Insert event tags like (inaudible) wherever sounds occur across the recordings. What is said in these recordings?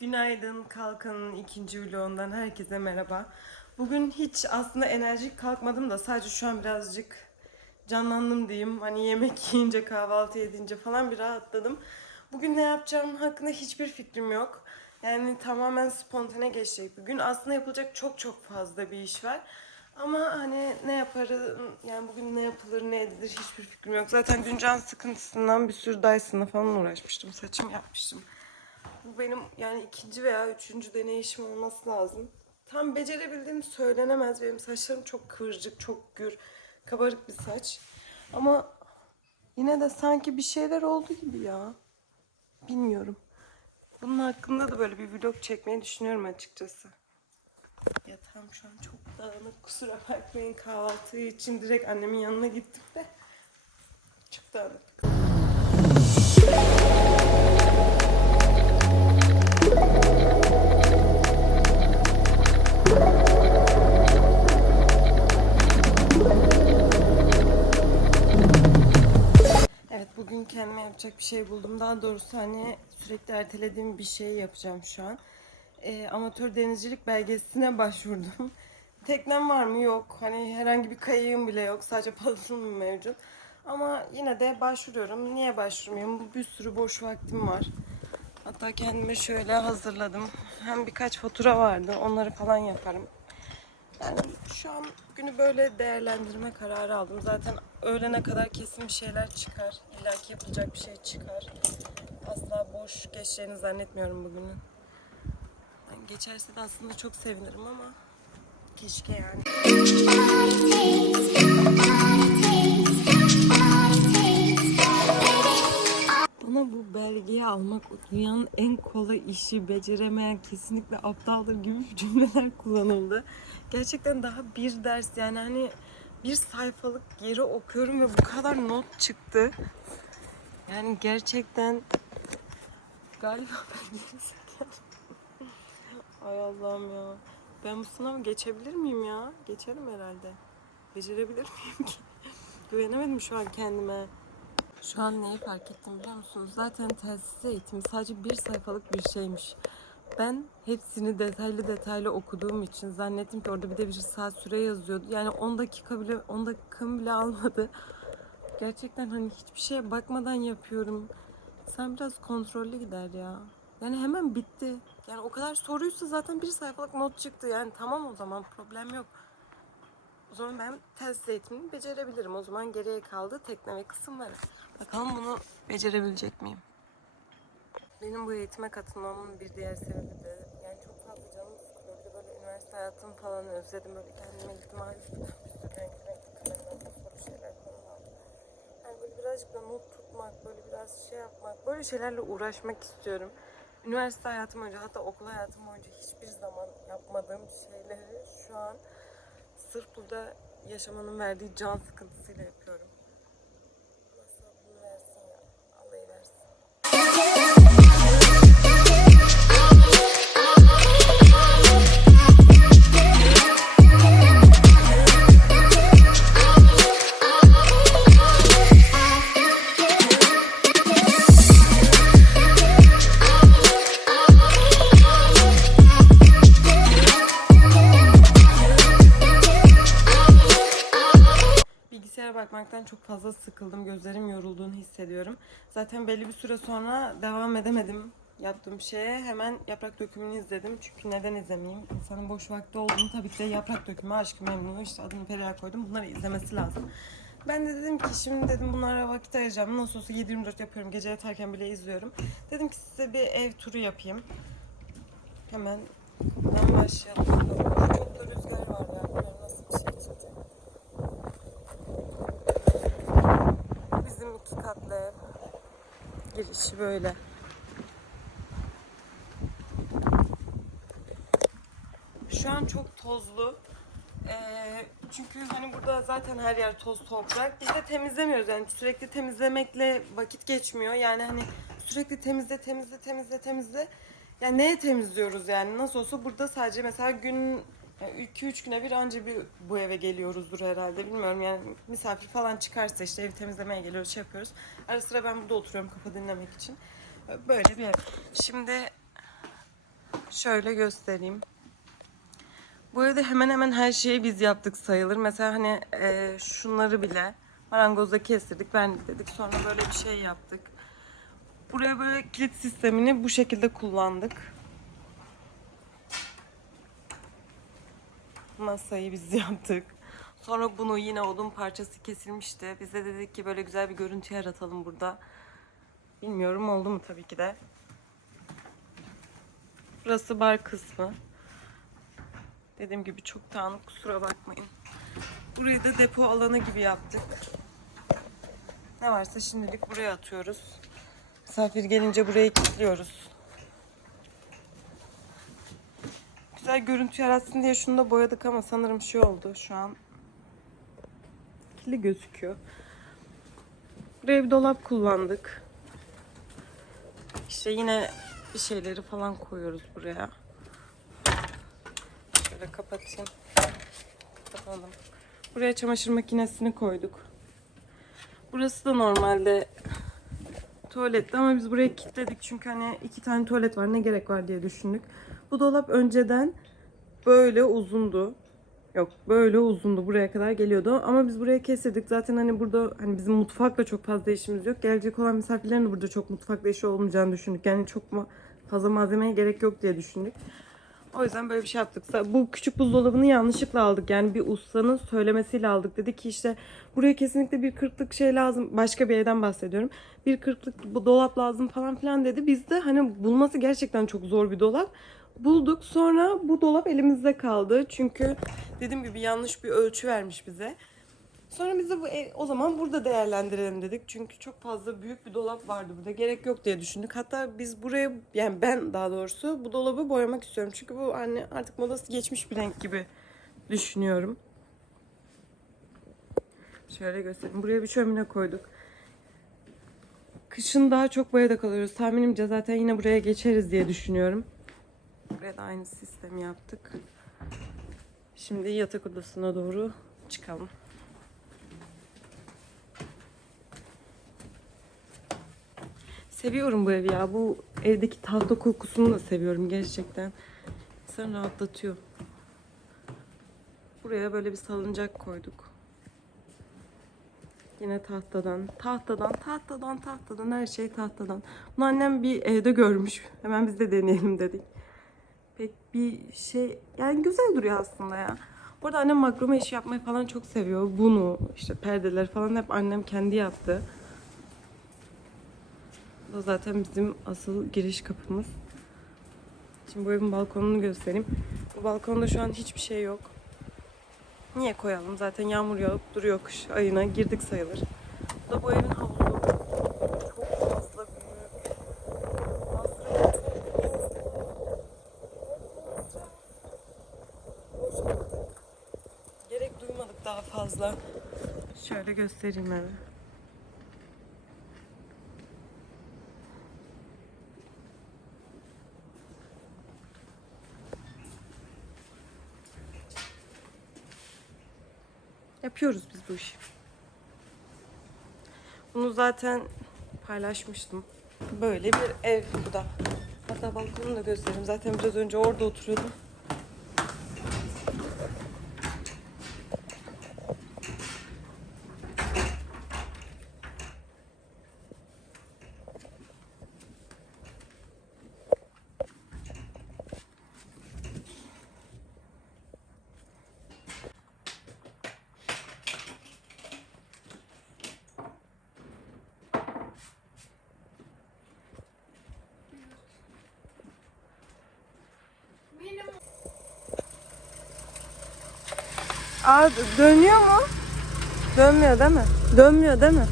Günaydın Kalkan'ın ikinci vlogundan herkese merhaba. Bugün hiç aslında enerjik kalkmadım da sadece şu an birazcık canlandım diyeyim. Hani yemek (laughs) yiyince kahvaltı edince falan bir rahatladım. Bugün ne yapacağım hakkında hiçbir fikrim yok. Yani tamamen spontane geçecek bir gün. Aslında yapılacak çok çok fazla bir iş var. Ama hani ne yaparım, yani bugün ne yapılır, ne edilir hiçbir fikrim yok. Zaten dün can sıkıntısından bir sürü Dyson'la falan uğraşmıştım. Saçımı yapmıştım. Bu benim yani ikinci veya üçüncü deneyişim olması lazım. Tam becerebildiğim söylenemez. Benim saçlarım çok kıvırcık, çok gür, kabarık bir saç. Ama yine de sanki bir şeyler oldu gibi ya. Bilmiyorum. Bunun hakkında da böyle bir vlog çekmeyi düşünüyorum açıkçası. Yatağım şu an çok dağınık. Kusura bakmayın kahvaltı için direkt annemin yanına gittim de. Çok dağınık. Yapacak bir şey buldum. Daha doğrusu hani sürekli ertelediğim bir şey yapacağım şu an. Ee, amatör denizcilik belgesine (laughs) başvurdum. Teknem var mı? Yok. Hani herhangi bir kayığım bile yok. Sadece palasım mevcut. Ama yine de başvuruyorum. Niye başvurmayayım? Bu bir sürü boş vaktim var. Hatta kendime şöyle hazırladım. Hem birkaç fatura vardı. Onları falan yaparım. Yani şu an günü böyle değerlendirme kararı aldım. Zaten öğlene kadar kesin bir şeyler çıkar. İlla ki yapılacak bir şey çıkar. Asla boş geçeceğini zannetmiyorum bugünün. Yani geçerse de aslında çok sevinirim ama keşke yani. Bana bu belgeyi almak dünyanın en kolay işi, beceremeyen kesinlikle aptaldır gibi cümleler kullanıldı. Gerçekten daha bir ders yani hani bir sayfalık yeri okuyorum ve bu kadar not çıktı. Yani gerçekten galiba (laughs) ben gerizekalı. Ay Allah'ım ya. Ben bu sınavı geçebilir miyim ya? Geçerim herhalde. Becerebilir miyim ki? (laughs) Güvenemedim şu an kendime. Şu an neyi fark ettim biliyor musunuz? Zaten telsiz eğitimi sadece bir sayfalık bir şeymiş. Ben hepsini detaylı detaylı okuduğum için zannettim ki orada bir de bir saat süre yazıyordu. Yani 10 dakika bile 10 dakikamı bile almadı. Gerçekten hani hiçbir şeye bakmadan yapıyorum. Sen biraz kontrollü gider ya. Yani hemen bitti. Yani o kadar soruysa zaten bir sayfalık not çıktı. Yani tamam o zaman problem yok. O zaman ben test eğitimini becerebilirim. O zaman geriye kaldı tekne ve kısımları. Bakalım bunu becerebilecek miyim? Benim bu eğitime katılmamın bir diğer sebebi de yani çok fazla canım sıkılıyor. Böyle üniversite hayatımı falan özledim. Böyle kendime gittim Arif'ten bir sürü renkli renkli kalemler, soru şeyler falan. Yani böyle birazcık da not tutmak, böyle biraz şey yapmak, böyle şeylerle uğraşmak istiyorum. Üniversite hayatım boyunca hatta okul hayatım boyunca hiçbir zaman yapmadığım şeyleri şu an sırf burada yaşamanın verdiği can sıkıntısıyla yapıyorum. Bakmaktan çok fazla sıkıldım. Gözlerim yorulduğunu hissediyorum. Zaten belli bir süre sonra devam edemedim yaptığım şeye. Hemen yaprak dökümünü izledim. Çünkü neden izlemeyeyim? İnsanın boş vakti olduğunu tabii ki de yaprak dökümü, aşkı memnunu, işte adını Periha koydum. Bunları izlemesi lazım. Ben de dedim ki şimdi dedim bunlara vakit ayıracağım. Nasıl olsa 7-24 yapıyorum. Gece yatarken bile izliyorum. Dedim ki size bir ev turu yapayım. Hemen başlayalım. Çok da rüzgar var ya. Bilmiyorum nasıl bir şey çıkacak. Bizim iki katlı ev. Girişi böyle. Şu an çok tozlu. Ee, çünkü hani burada zaten her yer toz toprak. Biz de temizlemiyoruz yani sürekli temizlemekle vakit geçmiyor. Yani hani sürekli temizle temizle temizle temizle. Yani neye temizliyoruz yani? Nasıl olsa burada sadece mesela gün 2-3 güne bir anca bir bu eve geliyoruzdur herhalde. Bilmiyorum yani misafir falan çıkarsa işte evi temizlemeye geliyoruz, şey yapıyoruz. Ara sıra ben burada oturuyorum kafa dinlemek için. Böyle bir ev. Şimdi Şöyle göstereyim. Bu evde hemen hemen her şeyi biz yaptık sayılır. Mesela hani e, şunları bile marangozda kestirdik, vernik dedik. Sonra böyle bir şey yaptık. Buraya böyle kilit sistemini bu şekilde kullandık. Masayı biz (laughs) yaptık. Sonra bunu yine odun parçası kesilmişti. Biz de dedik ki böyle güzel bir görüntü yaratalım burada. Bilmiyorum oldu mu tabii ki de. Burası bar kısmı. Dediğim gibi çok dağınık kusura bakmayın. Burayı da depo alanı gibi yaptık. Ne varsa şimdilik buraya atıyoruz. Misafir gelince burayı kilitliyoruz. Güzel görüntü yaratsın diye şunu da boyadık ama sanırım şey oldu şu an. Kirli gözüküyor. Buraya bir dolap kullandık. İşte yine bir şeyleri falan koyuyoruz buraya. Şöyle kapatayım. Kapatalım. Buraya çamaşır makinesini koyduk. Burası da normalde tuvaletti ama biz buraya kilitledik çünkü hani iki tane tuvalet var ne gerek var diye düşündük. Bu dolap önceden böyle uzundu. Yok böyle uzundu buraya kadar geliyordu ama biz buraya kestirdik. Zaten hani burada hani bizim mutfakla çok fazla işimiz yok. Gelecek olan misafirlerin de burada çok mutfakla işi olmayacağını düşündük. Yani çok fazla malzemeye gerek yok diye düşündük. O yüzden böyle bir şey yaptık. Bu küçük buzdolabını yanlışlıkla aldık. Yani bir ustanın söylemesiyle aldık. Dedi ki işte buraya kesinlikle bir kırklık şey lazım. Başka bir evden bahsediyorum. Bir kırklık bu dolap lazım falan filan dedi. Biz de hani bulması gerçekten çok zor bir dolap. Bulduk. Sonra bu dolap elimizde kaldı. Çünkü dediğim gibi yanlış bir ölçü vermiş bize. Sonra biz de bu ev- o zaman burada değerlendirelim dedik. Çünkü çok fazla büyük bir dolap vardı burada. Gerek yok diye düşündük. Hatta biz buraya yani ben daha doğrusu bu dolabı boyamak istiyorum. Çünkü bu anne artık modası geçmiş bir renk gibi düşünüyorum. Şöyle göstereyim. Buraya bir şömine koyduk. Kışın daha çok boyada kalıyoruz. Tahminimce zaten yine buraya geçeriz diye düşünüyorum. Buraya da aynı sistemi yaptık. Şimdi yatak odasına doğru çıkalım. Seviyorum bu evi ya. Bu evdeki tahta kokusunu da seviyorum gerçekten. İnsanı rahatlatıyor. Buraya böyle bir salıncak koyduk. Yine tahtadan, tahtadan, tahtadan, tahtadan, her şey tahtadan. Bunu annem bir evde görmüş. Hemen biz de deneyelim dedik. Pek bir şey, yani güzel duruyor aslında ya. Bu arada annem makrome işi yapmayı falan çok seviyor. Bunu, işte perdeler falan hep annem kendi yaptı. Bu zaten bizim asıl giriş kapımız. Şimdi bu evin balkonunu göstereyim. Bu balkonda şu an hiçbir şey yok. Niye koyalım? Zaten yağmur yağıp duruyor kış ayına. Girdik sayılır. Bu da bu evin havuzu. Çok fazla büyük. Masrafı çok fazla. Gerek duymadık daha fazla. Şöyle göstereyim evi. Yapıyoruz biz bu işi. Bunu zaten paylaşmıştım. Böyle bir ev bu da. Hatta balkonunu da göstereyim. Zaten biraz önce orada oturuyordum. Aa dö- dönüyor mu? Dönmüyor değil mi? Dönmüyor değil mi?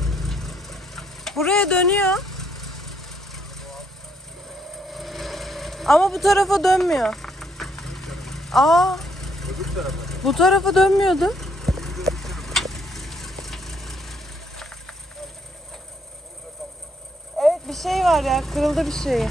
Buraya dönüyor. Ama bu tarafa dönmüyor. Aa. Bu tarafa dönmüyordu. Evet bir şey var ya kırıldı bir şey.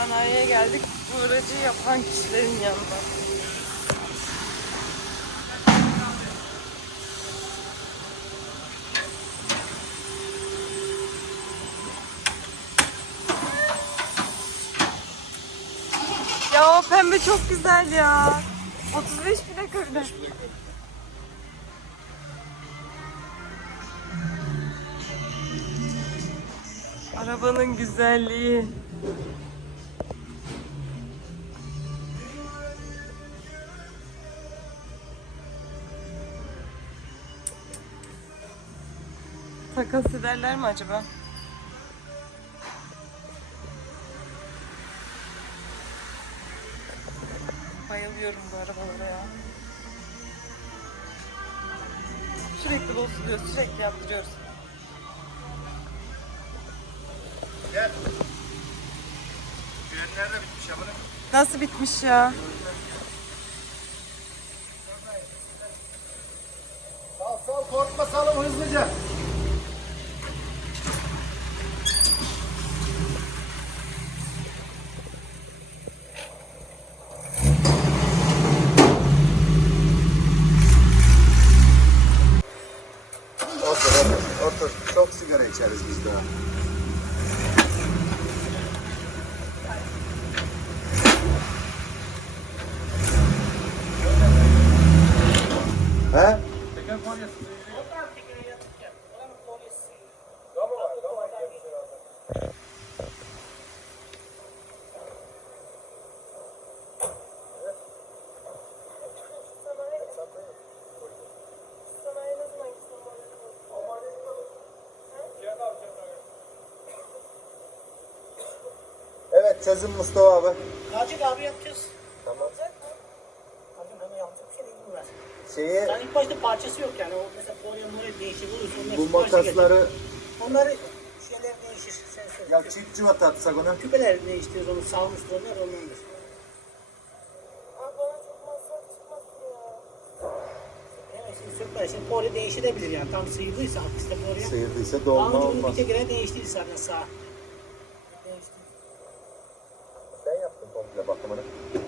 Sanayiye geldik. Bu aracı yapan kişilerin yanına. Ya o pembe çok güzel ya. 35 bile öyle. Arabanın güzelliği. Takas ederler mi acaba? Bayılıyorum bu arabalara ya. Sürekli bozuluyor, sürekli yaptırıyoruz. Gel. Frenler de bitmiş ama. Nasıl bitmiş ya? Sal sal korkma salım hızlıca. Otur otur. Çok sigara içeriz biz daha. He? Evet çözüm Mustafa abi. Acil abi yapacağız. Tamam. Acil onu yapacak bir şey değil bunlar. Şeyi Yani ilk başta parçası yok yani. O mesela Konya numara değişir. Olursa onlar bu makasları Onları şeyler değişir. Sen söyle. ya çift cıvata atsak onu. Küpeler değiştirir onu salmıştır onlar ondandır. Evet şimdi sökler. Şimdi poli değiştirebilir yani. Tam sıyırdıysa akiste poliye. Sıyırdıysa Daha dolma önce bunu olmaz. bir tekere değiştirdi zaten sağ. Değişti. Sen komple bakımını.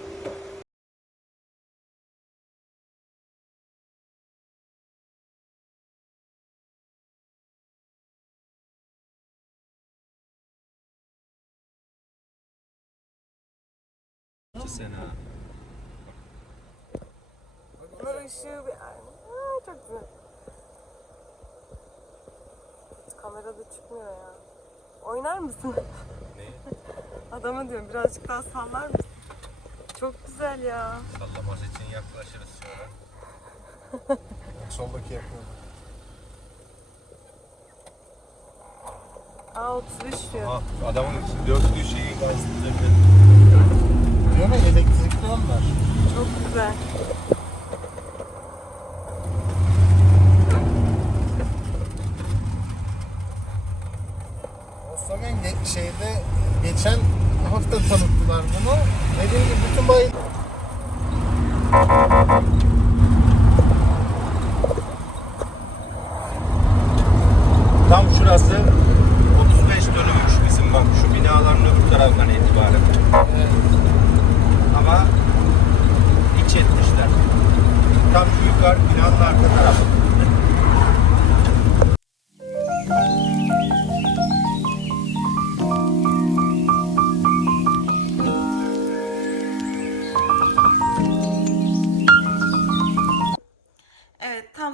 Bunlar ışığı bir... Aa, çok güzel. Kamerada çıkmıyor ya. Oynar mısın? Ne? (laughs) Adama diyorum birazcık daha sallar mısın? Çok güzel ya. Sallaması için yaklaşırız sonra. (laughs) Soldaki yapıyorum. Aa 33 diyor. Ah, adamın dörtlü şeyi gazetede. Diyor mu elektrikli onlar. Çok güzel.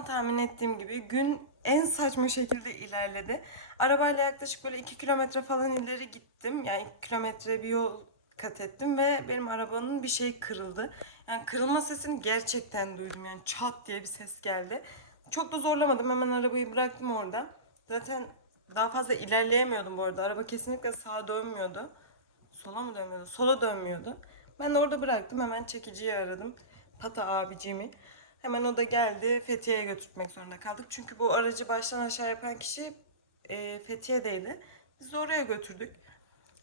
Tahmin ettiğim gibi gün en saçma şekilde ilerledi. Arabayla yaklaşık böyle 2 kilometre falan ileri gittim. Yani 2 kilometre bir yol kat ettim ve benim arabanın bir şey kırıldı. Yani kırılma sesini gerçekten duydum. Yani çat diye bir ses geldi. Çok da zorlamadım. Hemen arabayı bıraktım orada. Zaten daha fazla ilerleyemiyordum bu arada. Araba kesinlikle sağa dönmüyordu. Sola mı dönmüyordu? Sola dönmüyordu. Ben de orada bıraktım. Hemen çekiciyi aradım. Pata abicimi. Hemen o da geldi. Fethiye'ye götürtmek zorunda kaldık. Çünkü bu aracı baştan aşağı yapan kişi e, Fethiye'deydi. Biz de oraya götürdük.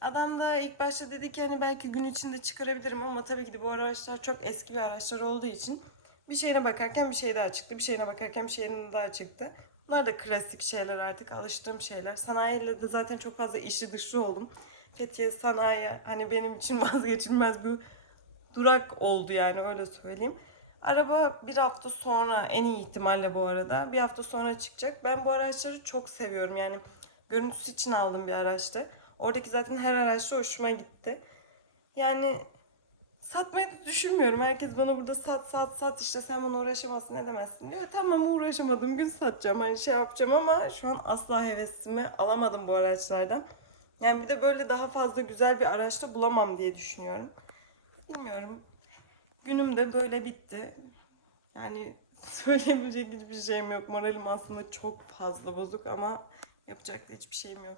Adam da ilk başta dedi ki hani belki gün içinde çıkarabilirim ama tabii ki de bu araçlar çok eski bir araçlar olduğu için bir şeyine bakarken bir şey daha çıktı. Bir şeyine bakarken bir şeyine daha çıktı. Bunlar da klasik şeyler artık alıştığım şeyler. Sanayiyle de zaten çok fazla işi dışı oldum. Fethiye sanayi hani benim için (laughs) vazgeçilmez bir durak oldu yani öyle söyleyeyim. Araba bir hafta sonra en iyi ihtimalle bu arada bir hafta sonra çıkacak. Ben bu araçları çok seviyorum yani görüntüsü için aldım bir araçtı. Oradaki zaten her araçta hoşuma gitti. Yani satmayı da düşünmüyorum. Herkes bana burada sat sat sat işte sen bana uğraşamazsın ne demezsin diyor. Tamam uğraşamadım gün satacağım hani şey yapacağım ama şu an asla hevesimi alamadım bu araçlardan. Yani bir de böyle daha fazla güzel bir araçta bulamam diye düşünüyorum. Bilmiyorum. Günüm de böyle bitti. Yani (laughs) söyleyebilecek hiçbir şeyim yok. Moralim aslında çok fazla bozuk ama yapacak da hiçbir şeyim yok.